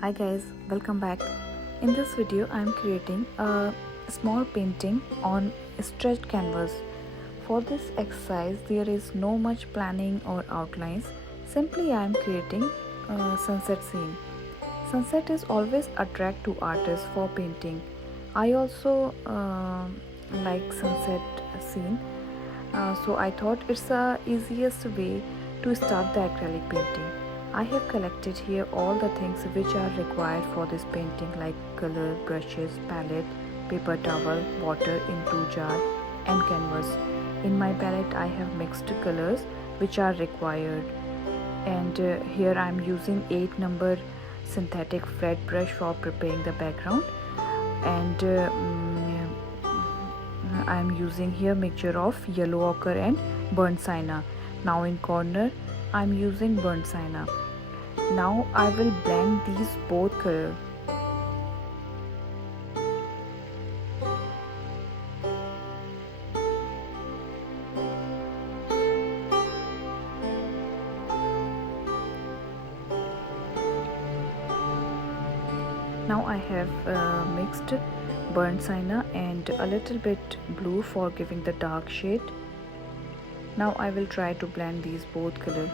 Hi guys, welcome back. In this video, I am creating a small painting on stretched canvas. For this exercise, there is no much planning or outlines. Simply, I am creating a sunset scene. Sunset is always attract to artists for painting. I also like sunset scene, so I thought it's the easiest way to start the acrylic painting. I have collected here all the things which are required for this painting like color, brushes, palette, paper towel, water in 2 jar and canvas. In my palette I have mixed colors which are required, and here I am using 8 number synthetic flat brush for preparing the background, and I am using here mixture of yellow ochre and burnt sienna. Now in corner I am using burnt sienna. Now I will blend these both color. Now I have mixed burnt sienna and a little bit blue for giving the dark shade. Now I will try to blend these both color.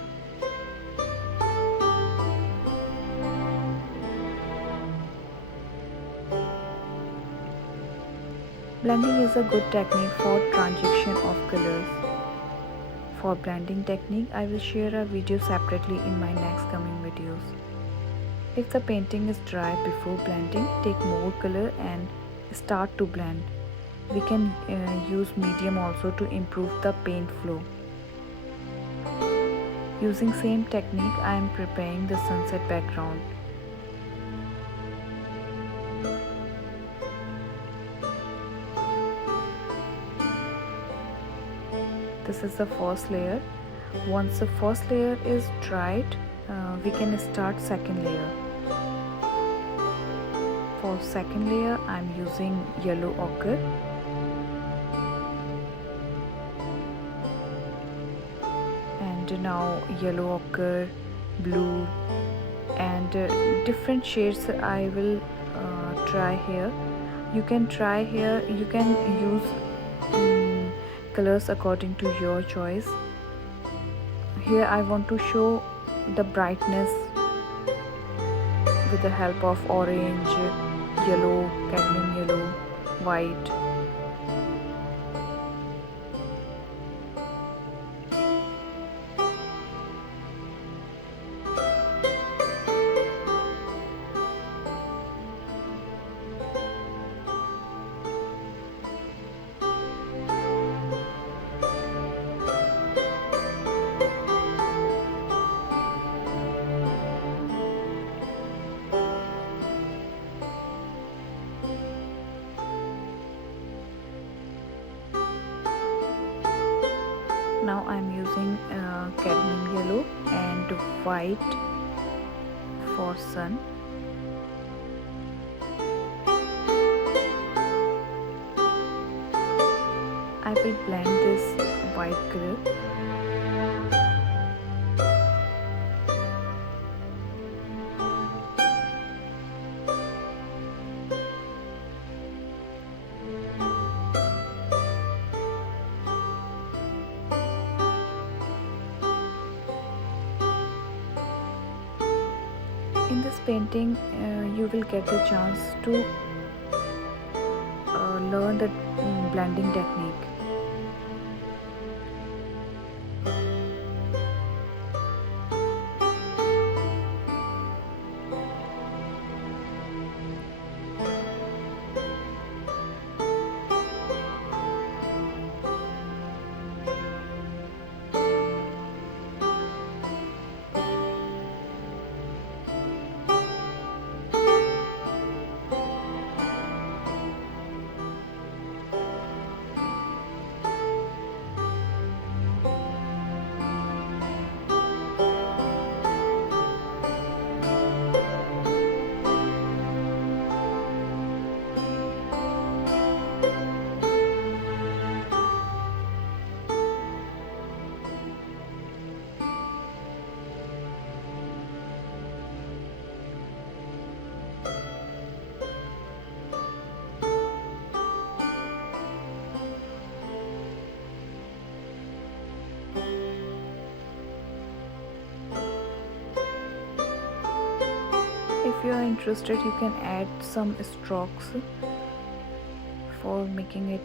Blending is a good technique for transition of colors. For blending technique, I will share a video separately in my next coming videos. If the painting is dry before blending, take more color and start to blend. We can use medium also to improve the paint flow. Using same technique, I am preparing the sunset background. This is the first layer. Once the first layer is dried, we can start second layer. For second layer, I am using yellow ochre. And now yellow ochre, blue, and different shades I will try here. You can try here, you can use colors according to your choice. Here I want to show the brightness with the help of orange, yellow, cadmium yellow, white. Now I am using cadmium yellow and white for sun. I will blend this white color. In this painting, you will get the chance to learn the blending technique. you are interested, you can add some strokes for making it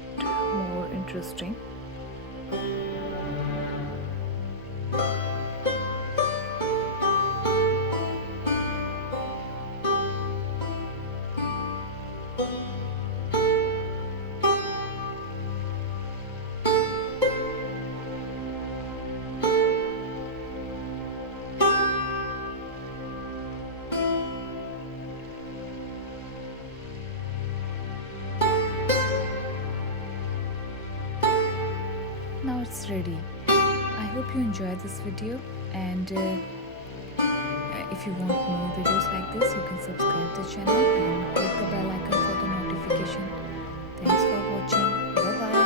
more interesting. Now it's ready. I hope you enjoyed this video, and if you want more videos like this, you can subscribe the channel and click the bell icon for the notification. Thanks for watching. Bye bye.